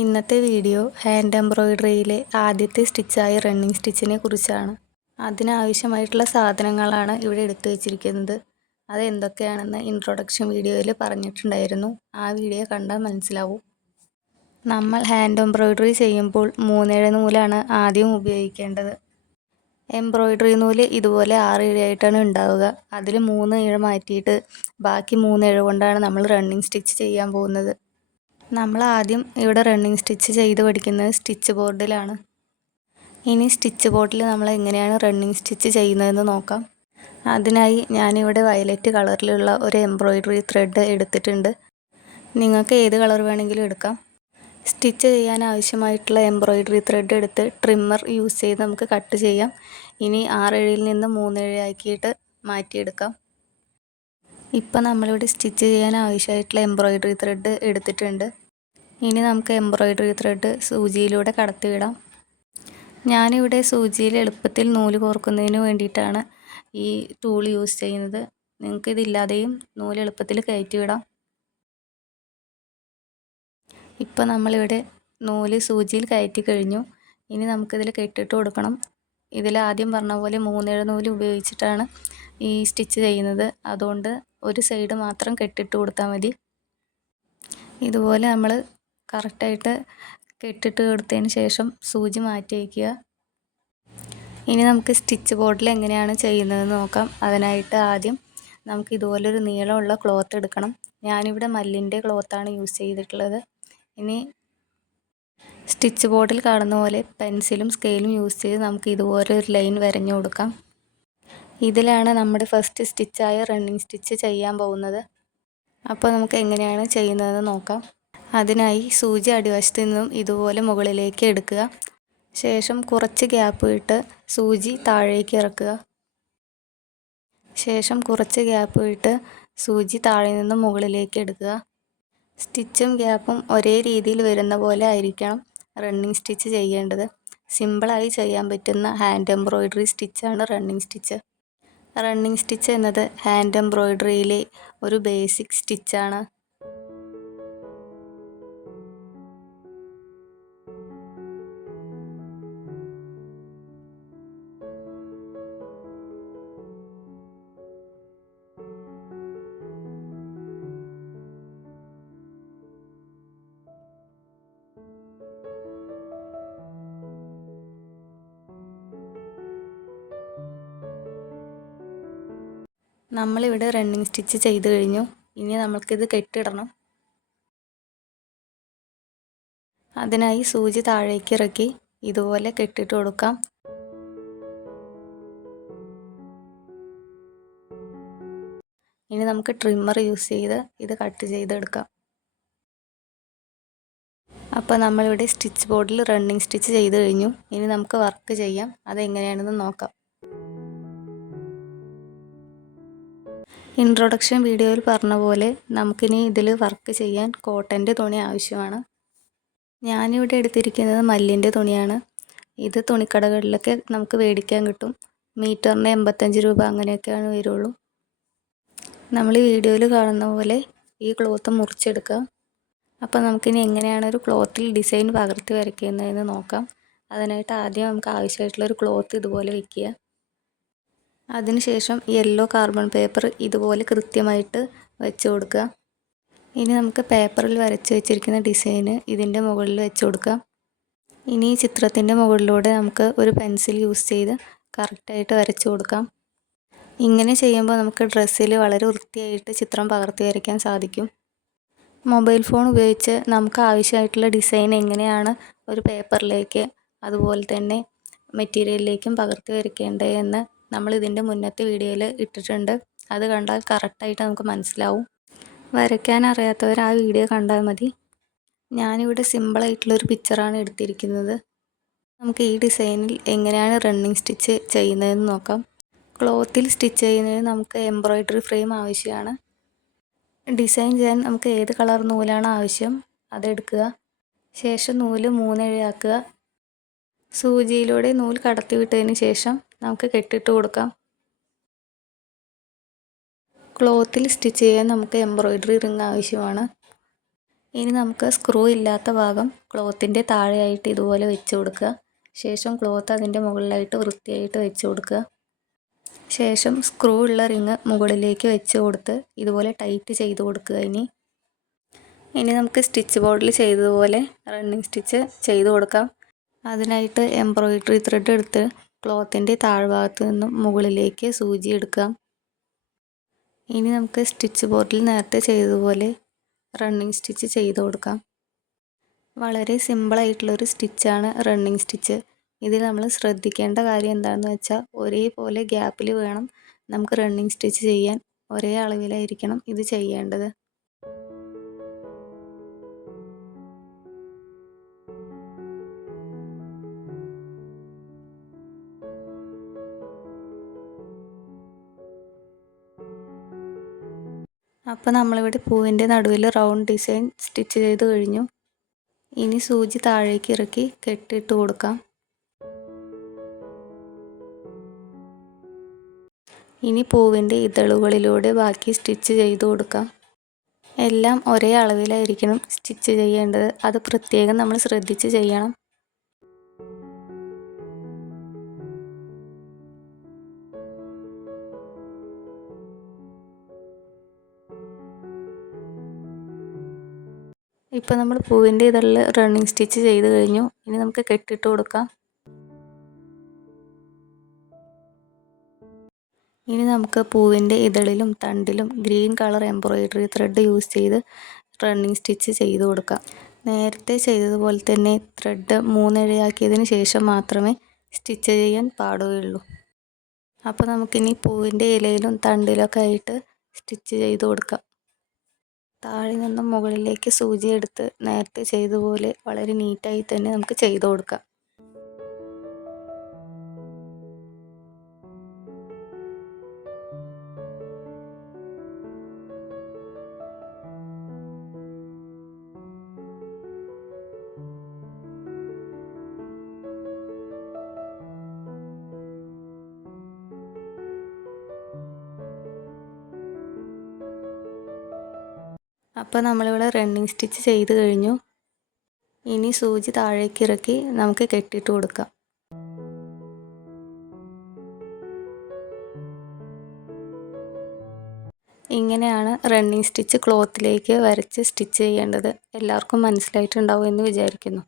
ഇന്നത്തെ video hand എംബ്രോയ്ഡറിയിലെ ആദ്യത്തെ സ്റ്റിച്ചായ running സ്റ്റിച്ചിനെ കുറിച്ചാണ്. അതിനാവശ്യമായിട്ടുള്ള സാധനങ്ങളാണ് ഇവിടെ എടുത്തു വച്ചിരിക്കുന്നത്. അത് എന്തൊക്കെയാണെന്ന് ഇൻട്രൊഡക്ഷൻ വീഡിയോയിൽ പറഞ്ഞിട്ടുണ്ടായിരുന്നു. ആ വീഡിയോ കണ്ടാൽ മനസ്സിലാവും. നമ്മൾ ഹാൻഡ് എംബ്രോയ്ഡറി ചെയ്യുമ്പോൾ 3 നൂലാണ് ആദ്യം ഉപയോഗിക്കേണ്ടത്. എംബ്രോയ്ഡറി നൂല് ഇതുപോലെ 6 ഇഴയായിട്ടാണ് ഉണ്ടാവുക. അതിൽ 3 ഇഴ മാറ്റിയിട്ട് ബാക്കി 3 ഇഴ കൊണ്ടാണ് നമ്മൾ റണ്ണിങ് സ്റ്റിച്ച് ചെയ്യാൻ പോകുന്നത്. നമ്മൾ ആദ്യം ഇവിടെ റണ്ണിങ് സ്റ്റിച്ച് ചെയ്ത് പഠിക്കുന്നത് സ്റ്റിച്ച് ബോർഡിലാണ്. ഇനി സ്റ്റിച്ച് ബോർഡിൽ നമ്മൾ എങ്ങനെയാണ് റണ്ണിങ് സ്റ്റിച്ച് ചെയ്യുന്നതെന്ന് നോക്കാം. അതിനായി ഞാനിവിടെ വയലറ്റ് കളറിലുള്ള ഒരു എംബ്രോയ്ഡറി ത്രെഡ് എടുത്തിട്ടുണ്ട്. നിങ്ങൾക്ക് ഏത് കളർ വേണമെങ്കിലും എടുക്കാം. സ്റ്റിച്ച് ചെയ്യാൻ ആവശ്യമായിട്ടുള്ള എംബ്രോയ്ഡറി ത്രെഡ് എടുത്ത് ട്രിമ്മർ യൂസ് ചെയ്ത് നമുക്ക് കട്ട് ചെയ്യാം. ഇനി 6 ഇഴയിൽ നിന്ന് 3 ഇഴയാക്കിയിട്ട് മാറ്റിയെടുക്കാം. ഇപ്പം നമ്മളിവിടെ സ്റ്റിച്ച് ചെയ്യാൻ ആവശ്യമായിട്ടുള്ള എംബ്രോയ്ഡറി ത്രെഡ് എടുത്തിട്ടുണ്ട്. ഇനി നമുക്ക് എംബ്രോയ്ഡറി ത്രെഡ് സൂചിയിലൂടെ കടത്തിവിടാം. ഞാനിവിടെ സൂചിയിൽ എളുപ്പത്തിൽ നൂല് കോർക്കുന്നതിന് വേണ്ടിയിട്ടാണ് ഈ ടൂൾ യൂസ് ചെയ്യുന്നത്. നിങ്ങൾക്ക് ഇതില്ലാതെയും നൂല് എളുപ്പത്തിൽ കയറ്റിവിടാം. ഇപ്പം നമ്മളിവിടെ നൂല് സൂചിയിൽ കയറ്റി കഴിഞ്ഞു. ഇനി നമുക്കിതിൽ കെട്ടിട്ട് കൊടുക്കണം. ഇതിൽ ആദ്യം പറഞ്ഞ പോലെ 3 ഇഴ നൂല് ഉപയോഗിച്ചിട്ടാണ് ഈ സ്റ്റിച്ച് ചെയ്യുന്നത്. അതുകൊണ്ട് ഒരു സൈഡ് മാത്രം കെട്ടിട്ട് കൊടുത്താൽ മതി. ഇതുപോലെ നമ്മൾ കറക്റ്റായിട്ട് കെട്ടിട്ട് കൊടുത്തതിന് ശേഷം സൂചി മാറ്റി വയ്ക്കുക. ഇനി നമുക്ക് സ്റ്റിച്ച് ബോർഡിൽ എങ്ങനെയാണ് ചെയ്യുന്നതെന്ന് നോക്കാം. അതിനായിട്ട് ആദ്യം നമുക്ക് ഇതുപോലൊരു നീളമുള്ള ക്ലോത്ത് എടുക്കണം. ഞാനിവിടെ മല്ലിൻ്റെ ക്ലോത്താണ് യൂസ് ചെയ്തിട്ടുള്ളത്. ഇനി സ്റ്റിച്ച് ബോർഡിൽ കാണുന്ന പോലെ പെൻസിലും സ്കെയിലും യൂസ് ചെയ്ത് നമുക്ക് ഇതുപോലെ ഒരു ലൈൻ വരഞ്ഞു കൊടുക്കാം. ഇതിലാണ് നമ്മുടെ ഫസ്റ്റ് സ്റ്റിച്ചായ റണ്ണിങ് സ്റ്റിച്ച് ചെയ്യാൻ പോകുന്നത്. അപ്പോൾ നമുക്ക് എങ്ങനെയാണ് ചെയ്യുന്നതെന്ന് നോക്കാം. അതിനായി സൂചി അടിവശത്ത് നിന്നും ഇതുപോലെ മുകളിലേക്ക് എടുക്കുക. ശേഷം കുറച്ച് ഗ്യാപ്പ് ഇട്ട് സൂചി താഴേക്ക് ഇറക്കുക. ശേഷം കുറച്ച് ഗ്യാപ്പ് ഇട്ട് സൂചി താഴെ നിന്നും മുകളിലേക്ക് എടുക്കുക. സ്റ്റിച്ചും ഗ്യാപ്പും ഒരേ രീതിയിൽ വരുന്ന പോലെ ആയിരിക്കണം റണ്ണിങ് സ്റ്റിച്ച് ചെയ്യേണ്ടത്. സിമ്പിളായി ചെയ്യാൻ പറ്റുന്ന ഹാൻഡ് എംബ്രോയ്ഡറി സ്റ്റിച്ചാണ് റണ്ണിങ് സ്റ്റിച്ച്. റണ്ണിങ് സ്റ്റിച്ച് എന്നത് ഹാൻഡ് എംബ്രോയ്ഡറിയിലെ ഒരു ബേസിക് സ്റ്റിച്ചാണ്. നമ്മളിവിടെ റണ്ണിങ് സ്റ്റിച്ച് ചെയ്ത് കഴിഞ്ഞു. ഇനി നമ്മൾക്കിത് കെട്ടിടണം. അതിനായി സൂചി താഴേക്ക് ഇറക്കി ഇതുപോലെ കെട്ടിട്ട് കൊടുക്കാം. ഇനി നമുക്ക് ട്രിമ്മർ യൂസ് ചെയ്ത് ഇത് കട്ട് ചെയ്തെടുക്കാം. അപ്പോൾ നമ്മളിവിടെ സ്റ്റിച്ച് ബോർഡിൽ റണ്ണിങ് സ്റ്റിച്ച് ചെയ്ത് കഴിഞ്ഞു. ഇനി നമുക്ക് വർക്ക് ചെയ്യാം. അതെങ്ങനെയാണെന്ന് നോക്കാം. ഇൻട്രൊഡക്ഷൻ വീഡിയോയിൽ പറഞ്ഞ പോലെ നമുക്കിനി ഇതിൽ വർക്ക് ചെയ്യാൻ കോട്ടൻ്റെ തുണി ആവശ്യമാണ്. ഞാനിവിടെ എടുത്തിരിക്കുന്നത് മല്ലിൻ്റെ തുണിയാണ്. ഇത് തുണിക്കടകളിലൊക്കെ നമുക്ക് മേടിക്കാൻ കിട്ടും. മീറ്ററിന് 85 രൂപ അങ്ങനെയൊക്കെയാണ് വരുള്ളൂ. നമ്മൾ ഈ വീഡിയോയിൽ കാണുന്ന പോലെ ഈ ക്ലോത്ത് മുറിച്ചെടുക്കുക. അപ്പോൾ നമുക്കിനി എങ്ങനെയാണ് ഒരു ക്ലോത്തിൽ ഡിസൈൻ പകർത്തി വരയ്ക്കുന്നതെന്ന് നോക്കാം. അതിനായിട്ട് ആദ്യം നമുക്ക് ആവശ്യമായിട്ടുള്ളൊരു ക്ലോത്ത് ഇതുപോലെ വയ്ക്കുക. അതിനുശേഷം യെല്ലോ കാർബൺ പേപ്പർ ഇതുപോലെ കൃത്യമായിട്ട് വെച്ച് കൊടുക്കുക. ഇനി നമുക്ക് പേപ്പറിൽ വരച്ച് വെച്ചിരിക്കുന്ന ഡിസൈന് ഇതിൻ്റെ മുകളിൽ വെച്ച് കൊടുക്കാം. ഇനി ഈ ചിത്രത്തിൻ്റെ മുകളിലൂടെ നമുക്ക് ഒരു പെൻസിൽ യൂസ് ചെയ്ത് കറക്റ്റായിട്ട് വരച്ച് കൊടുക്കാം. ഇങ്ങനെ ചെയ്യുമ്പോൾ നമുക്ക് ഡ്രസ്സിൽ വളരെ വൃത്തിയായിട്ട് ചിത്രം പകർത്തി വരയ്ക്കാൻ സാധിക്കും. മൊബൈൽ ഫോൺ ഉപയോഗിച്ച് നമുക്ക് ആവശ്യമായിട്ടുള്ള ഡിസൈൻ എങ്ങനെയാണ് ഒരു പേപ്പറിലേക്ക് അതുപോലെ തന്നെ മെറ്റീരിയലിലേക്കും പകർത്തി വരയ്ക്കേണ്ടതെന്ന് നമ്മൾ ഇതിൻ്റെ മുന്നത്തെ വീഡിയോയിൽ ഇട്ടിട്ടുണ്ട്. അത് കണ്ടാൽ കറക്റ്റായിട്ട് നമുക്ക് മനസ്സിലാവും. വരയ്ക്കാൻ അറിയാത്തവർ ആ വീഡിയോ കണ്ടാൽ മതി. ഞാനിവിടെ സിമ്പിളായിട്ടുള്ളൊരു പിക്ചറാണ് എടുത്തിരിക്കുന്നത്. നമുക്ക് ഈ ഡിസൈനിൽ എങ്ങനെയാണ് റണ്ണിങ് സ്റ്റിച്ച് ചെയ്യുന്നതെന്ന് നോക്കാം. ക്ലോത്തിൽ സ്റ്റിച്ച് ചെയ്യുന്നതിന് നമുക്ക് എംബ്രോയ്ഡറി ഫ്രെയിം ആവശ്യമാണ്. ഡിസൈൻ ചെയ്യാൻ നമുക്ക് ഏത് കളർ നൂലാണ് ആവശ്യം അതെടുക്കുക. ശേഷം നൂല് 3 ഇഴയാക്കുക. സൂചിയിലൂടെ നൂൽ കടത്തി വിട്ടതിന് ശേഷം നമുക്ക് കെട്ടിട്ട് കൊടുക്കാം. ക്ലോത്തിൽ സ്റ്റിച്ച് ചെയ്യാൻ നമുക്ക് എംബ്രോയ്ഡറി റിങ് ആവശ്യമാണ്. ഇനി നമുക്ക് സ്ക്രൂ ഇല്ലാത്ത ഭാഗം ക്ലോത്തിൻ്റെ താഴെയായിട്ട് ഇതുപോലെ വെച്ച് കൊടുക്കുക. ശേഷം ക്ലോത്ത് അതിൻ്റെ മുകളിലായിട്ട് വൃത്തിയായിട്ട് വെച്ച് കൊടുക്കുക. ശേഷം സ്ക്രൂ ഉള്ള റിങ് മുകളിലേക്ക് വെച്ച് കൊടുത്ത് ഇതുപോലെ ടൈറ്റ് ചെയ്ത് കൊടുക്കുക. ഇനി നമുക്ക് സ്റ്റിച്ച് ബോർഡിൽ ചെയ്തതുപോലെ റണ്ണിങ് സ്റ്റിച്ച് ചെയ്ത് കൊടുക്കാം. അതിനായിട്ട് എംബ്രോയിഡറി ത്രെഡ് എടുത്ത് ക്ലോത്തിൻ്റെ താഴ്ഭാഗത്ത് നിന്നും മുകളിലേക്ക് സൂചി എടുക്കാം. ഇനി നമുക്ക് സ്റ്റിച്ച് ബോർഡിൽ നേരത്തെ ചെയ്തതുപോലെ റണ്ണിങ് സ്റ്റിച്ച് ചെയ്ത് കൊടുക്കാം. വളരെ സിമ്പിളായിട്ടുള്ളൊരു സ്റ്റിച്ചാണ് റണ്ണിങ് സ്റ്റിച്ച്. ഇതിൽ നമ്മൾ ശ്രദ്ധിക്കേണ്ട കാര്യം എന്താണെന്ന് വെച്ചാൽ ഒരേപോലെ ഗ്യാപ്പിൽ വേണം നമുക്ക് റണ്ണിങ് സ്റ്റിച്ച് ചെയ്യാൻ. ഒരേ അളവിലായിരിക്കണം ഇത് ചെയ്യേണ്ടത്. അപ്പോൾ നമ്മളിവിടെ പൂവിൻ്റെ നടുവിൽ റൗണ്ട് ഡിസൈൻ സ്റ്റിച്ച് ചെയ്ത് കഴിഞ്ഞു. ഇനി സൂചി താഴേക്ക് ഇറക്കി കെട്ടിട്ട് കൊടുക്കാം. ഇനി പൂവിൻ്റെ ഇതളുകളിലൂടെ ബാക്കി സ്റ്റിച്ച് ചെയ്ത് കൊടുക്കാം. എല്ലാം ഒരേ അളവിലായിരിക്കണം സ്റ്റിച്ച് ചെയ്യേണ്ടത്. അത് പ്രത്യേകം നമ്മൾ ശ്രദ്ധിച്ച് ചെയ്യണം. ഇപ്പോൾ നമ്മൾ പൂവിൻ്റെ ഇതളിൽ റണ്ണിങ് സ്റ്റിച്ച് ചെയ്ത് കഴിഞ്ഞു. ഇനി നമുക്ക് കെട്ടിട്ട് കൊടുക്കാം. ഇനി നമുക്ക് പൂവിൻ്റെ ഇതളിലും തണ്ടിലും green colour embroidery thread use ചെയ്ത് റണ്ണിങ് സ്റ്റിച്ച് ചെയ്ത് കൊടുക്കാം. നേരത്തെ ചെയ്തതുപോലെ തന്നെ ത്രെഡ് 3 ഇഴയാക്കിയതിന് ശേഷം മാത്രമേ സ്റ്റിച്ച് ചെയ്യാൻ പാടുകയുള്ളൂ. അപ്പോൾ നമുക്കിനി പൂവിൻ്റെ ഇലയിലും തണ്ടിലൊക്കെ ആയിട്ട് സ്റ്റിച്ച് ചെയ്ത് കൊടുക്കാം. താഴെ നിന്നും മുകളിലേക്ക് സൂചി എടുത്ത് നേരത്തെ ചെയ്തതുപോലെ വളരെ നീറ്റായി തന്നെ നമുക്ക് ചെയ്ത് കൊടുക്കാം. അപ്പോൾ നമ്മളിവിടെ റണ്ണിങ് സ്റ്റിച്ച് ചെയ്ത് കഴിഞ്ഞു. ഇനി സൂചി താഴേക്ക് ഇറക്കി നമുക്ക് കെട്ടിയിട്ട് കൊടുക്കാം. ഇങ്ങനെയാണ് റണ്ണിങ് സ്റ്റിച്ച് ക്ലോത്തിലേക്ക് വരച്ച് സ്റ്റിച്ച് ചെയ്യേണ്ടത്. എല്ലാവർക്കും മനസ്സിലായിട്ടുണ്ടാവും എന്ന് വിചാരിക്കുന്നു.